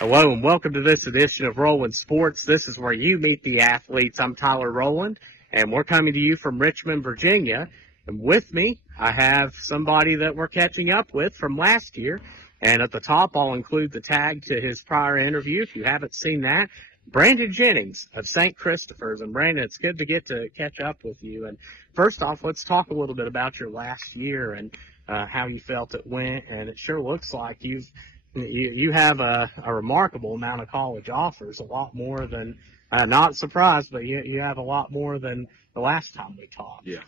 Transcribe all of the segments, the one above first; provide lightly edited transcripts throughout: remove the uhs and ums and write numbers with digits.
Hello and welcome to this edition of Roland Sports. This is where you meet the athletes. I'm Tyler Rowland, and we're coming to you from Richmond, Virginia. And with me, I have somebody that we're catching up with from last year. And at the top, I'll include the tag to his prior interview if you haven't seen that. Brandon Jennings of St. Christopher's. And Brandon, it's good to get to catch up with you. And first off, let's talk a little bit about your last year and how you felt it went. And it sure looks like you have a remarkable amount of college offers, a lot more than, not surprised, but you have a lot more than the last time we talked. Yeah.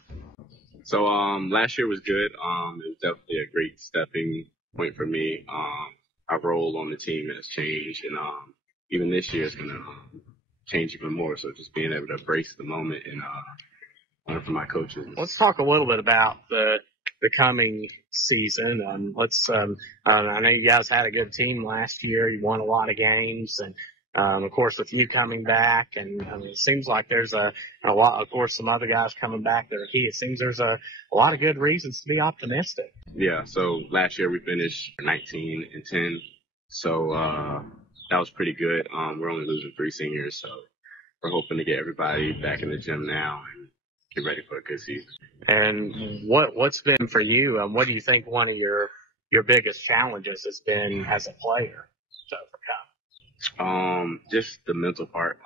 So last year was good. It was definitely a great stepping point for me. Our role on the team has changed, and even this year is going to change even more. So just being able to embrace the moment and learn from my coaches. Let's talk a little bit about the coming season. I know you guys had a good team last year. You won a lot of games, and of course, with you coming back, and it seems like there's a lot. Of course, some other guys coming back that are key. It seems there's a lot of good reasons to be optimistic. Yeah. So last year we finished 19-10. So that was pretty good. We're only losing 3 seniors, so we're hoping to get everybody back in the gym now and get ready for a good season. And what's been for you? What do you think one of your biggest challenges has been as a player to overcome? Just the mental part.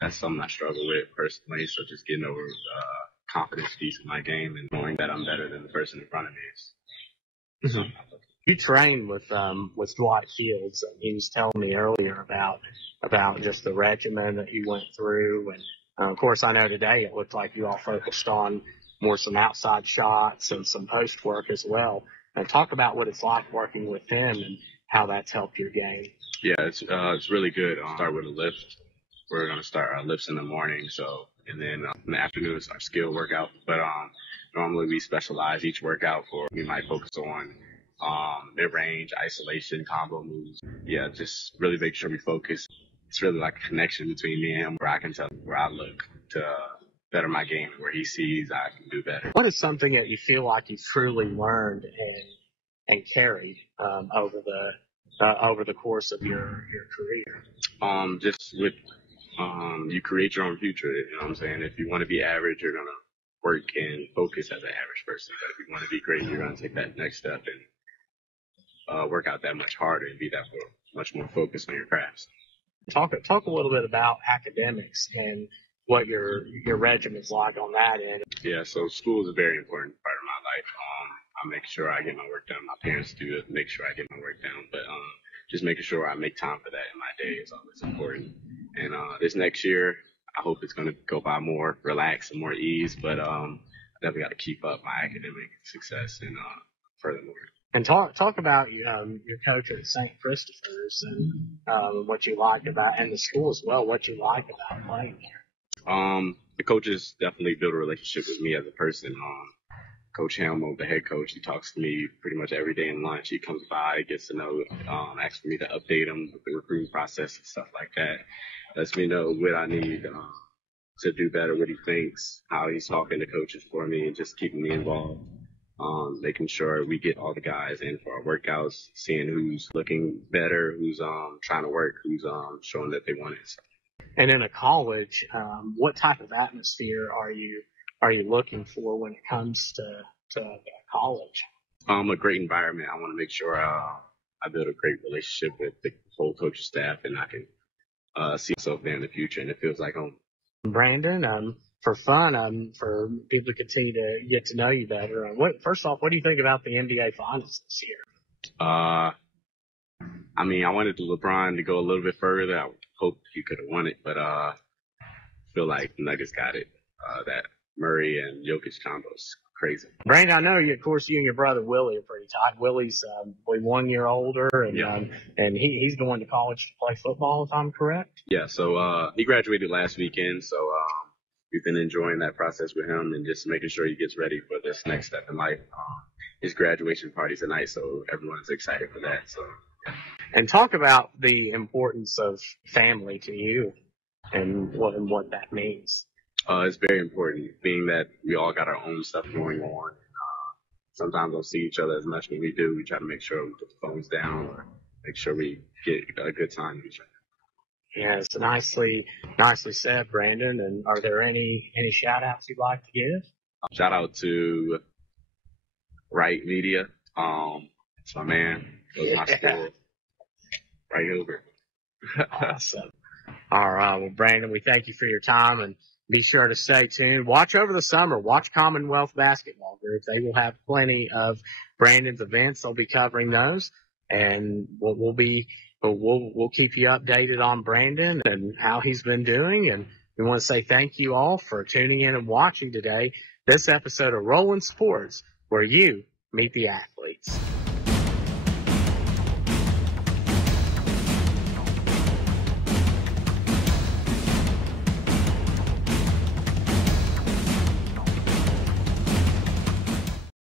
That's something I struggle with personally. So just getting over confidence piece in my game and knowing that I'm better than the person in front of me is. You trained with Dwight Fields, and he was telling me earlier about just the regimen that you went through, and of course I know today it looked like you all focused on more some outside shots and some post work as well. And talk about what it's like working with him and how that's helped your game. Yeah, it's really good. Start with a lift. We're gonna start our lifts in the morning, and then in the afternoon it's our skill workout. But normally we specialize each workout we might focus on mid-range, isolation, combo moves. Yeah, just really make sure we focus. It's really like a connection between me and him where I can tell where I look to better my game, where he sees I can do better. What is something that you feel like you've truly learned and carried over the course of your career? Just with you create your own future. You know what I'm saying? If you want to be average, you're gonna work and focus as an average person. But if you want to be great, you're gonna take that next step and work out that much harder and be that much more focused on your crafts. Talk a little bit about academics and what your regimen's like on that end. Yeah, so school is a very important part of my life. I make sure I get my work done. My parents do it, make sure I get my work done. But just making sure I make time for that in my day is always important. And this next year, I hope it's going to go by more relaxed and more ease. But I definitely got to keep up my academic success and furthermore. And talk about your coach at St. Christopher's and what you like about, and the school as well, what you like about playing there. The coaches definitely build a relationship with me as a person. Coach Helmo, the head coach, he talks to me pretty much every day in lunch. He comes by, gets to know, asks for me to update him with the recruiting process and stuff like that. Lets me know what I need to do better, what he thinks, how he's talking to coaches for me, and just keeping me involved. Making sure we get all the guys in for our workouts, seeing who's looking better, who's trying to work, who's showing that they want it. And in a college, what type of atmosphere are you looking for when it comes to college? A great environment. I want to make sure I build a great relationship with the whole coaching staff, and I can see myself there in the future, and it feels like home. Brandon, for fun, for people to continue to get to know you better, first off, what do you think about the NBA Finals this year? I mean, I wanted LeBron to go a little bit further. I hoped he could have won it, but I feel like the Nuggets got it. That Murray and Jokic combo is crazy. Brandon, I know you and your brother Willie are pretty tight. Willie's 1 year older, and he's going to college to play football, if I'm correct. Yeah, so he graduated last weekend, so we've been enjoying that process with him and just making sure he gets ready for this next step in life. His graduation party tonight, so everyone's excited for that. So. Yeah. And talk about the importance of family to you and what that means. It's very important, being that we all got our own stuff going on. Sometimes don't see each other as much when we do. We try to make sure we put the phones down or make sure we get a good time with each other. Yeah, it's nicely said, Brandon. And are there any shout outs you'd like to give? Shout out to Wright Media. It's my man. Goes to my school. Wright Hilbert. Awesome. All right. Well, Brandon, we thank you for your time, and be sure to stay tuned. Watch over the summer. Watch Commonwealth Basketball Group. They will have plenty of Brandon's events. They'll be covering those, and we'll keep you updated on Brandon and how he's been doing. And we want to say thank you all for tuning in and watching today this episode of Rollin' Sports, where you meet the athletes.